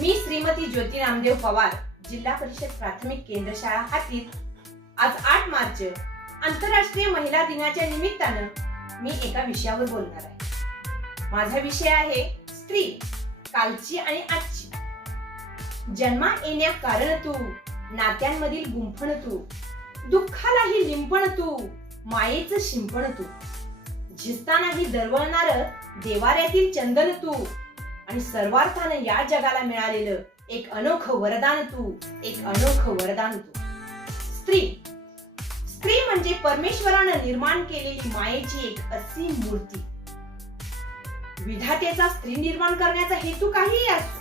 मी श्रीमती ज्योती नामदेव पवार, जिल्हा परिषद प्राथमिक केंद्र शाळा हातीत. आज 8 मार्च आंतरराष्ट्रीय महिला दिनाच्या निमित्तानं मी एका विषयावर बोलणार आहे. माझा विषय आहे स्त्री, कालची आणि आजची. जन्मा येण्या कारण तू, नात्यांमधील गुंफण तू, दुःखालाही लिंपण तू, मायेचं शिंपण तू, झिजतानाही दरवळणार देवाऱ्यातील चंदन तू, आणि सर्वार्थानं या जगाला मिळालेलं एक अनोखं वरदान तू, एक अनोखं वरदान तू. स्त्री, स्त्री म्हणजे परमेश्वरानं निर्माण केलेली मायेची एक असीम मूर्ती. विधातेचा स्त्री निर्माण करण्याचा हेतू काहीही असो,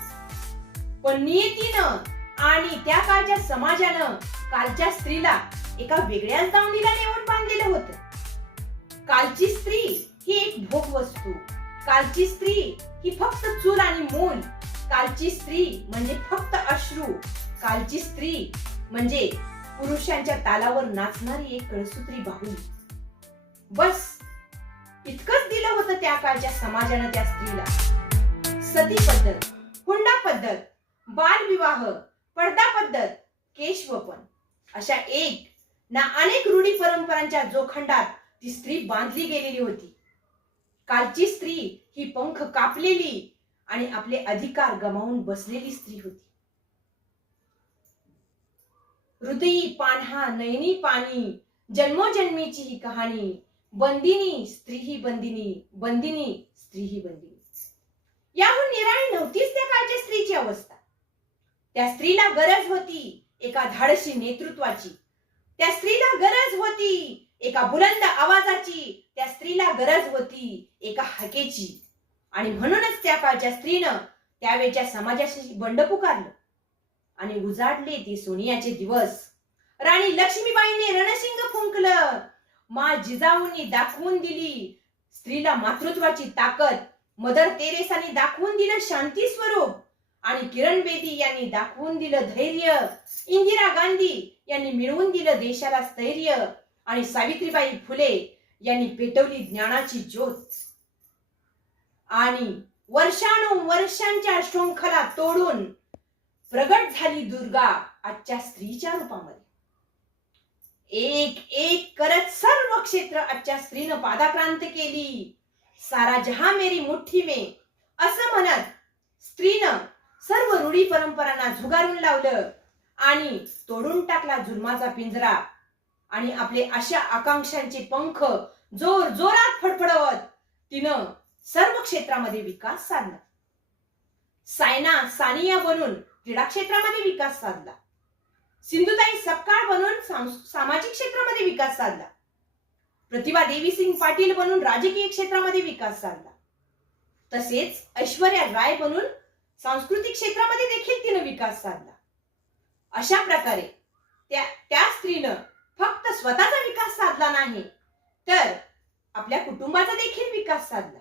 पण नियतीनं आणि त्या काळच्या समाजानं कालच्या स्त्रीला एका वेगळ्याच दावणीला नेऊन बांधलेलं होतं. कालची स्त्री ही एक भोग वस्तू, कालची स्त्री ही फक्त चूल आणि मूल, कालची स्त्री म्हणजे फक्त अश्रू, कालची स्त्री म्हणजे पुरुषांच्या तालावर नाचणारी एक कळसूत्री बाहुली. बस इतकंच दिलं होतं त्या काळच्या समाजानं त्या स्त्रीला. सती पद्धत, हुंडा पद्धत, बालविवाह, पडदा पद्धत, केशवपन अशा एक ना अनेक रूढी परंपरांच्या जोखंडात ती स्त्री बांधली गेलेली होती. कालची स्त्री ही पंख कापलेली आणि आपले अधिकार गमावून बसलेली स्त्री होती. हृदयी पान्हा नयनी पाणी, जन्मोजन्मीची ही कहाणी, बंदिनी स्त्री ही बंदिनी, बंदिनी स्त्री ही बंदिनी. याहून निराळी नव्हतीच त्या काळच्या स्त्रीची अवस्था. त्या स्त्रीला गरज होती एका धाडसी नेतृत्वाची, त्या स्त्रीला गरज होती एका बुलंद आवाजाची, त्या स्त्रीला गरज होती एका हाकेची. आणि म्हणूनच त्या काळच्या स्त्रीनं त्यावेळच्या समाजाशी बंड पुकारलं आणि उजाडले ते सोनियाचे दिवस. राणी लक्ष्मीबाईंनी रणशिंग फुंकलं, मा जिजाऊंनी दाखवून दिली स्त्रीला मातृत्वाची ताकद, मदर तेरेसांनी दाखवून दिलं शांती स्वरूप, आणि किरण बेदी यांनी दाखवून दिलं धैर्य, इंदिरा गांधी यांनी मिळवून दिलं देशाला स्थैर्य, आणि सावित्रीबाई फुले यांनी पेटवली ज्ञानाची ज्योत. आणि वर्षानुवर्षांच्या शृंखला तोडून प्रगट झाली दुर्गा आजच्या स्त्रीच्या रूपामध्ये. एक एक करत सर्व क्षेत्र आजच्या स्त्रीनं पादाक्रांत केली. सारा जहां मेरी मुठ्ठी में असं म्हणत स्त्रीनं सर्व रूढी परंपरांना झुगारून लावलं आणि तोडून टाकला जुलमाचा पिंजरा, आणि आपले आशा आकांक्षांचे पंख जोर जोरात फडफडवत तिनं सर्व क्षेत्रामध्ये विकास साधला. सायना सानिया बनून क्रीडा क्षेत्रामध्ये विकास साधला, सिंधुताई सपकाळ बनून सामाजिक क्षेत्रामध्ये विकास साधला, प्रतिभा देवी सिंग पाटील बनून राजकीय क्षेत्रामध्ये विकास साधला, तसेच ऐश्वर्या राय बनून सांस्कृतिक क्षेत्रामध्ये देखील तिनं विकास साधला. अशा प्रकारे त्या स्त्रीनं फक्त स्वतःचा विकास साधला नाही, तर आपल्या कुटुंबाचा देखील विकास साधला.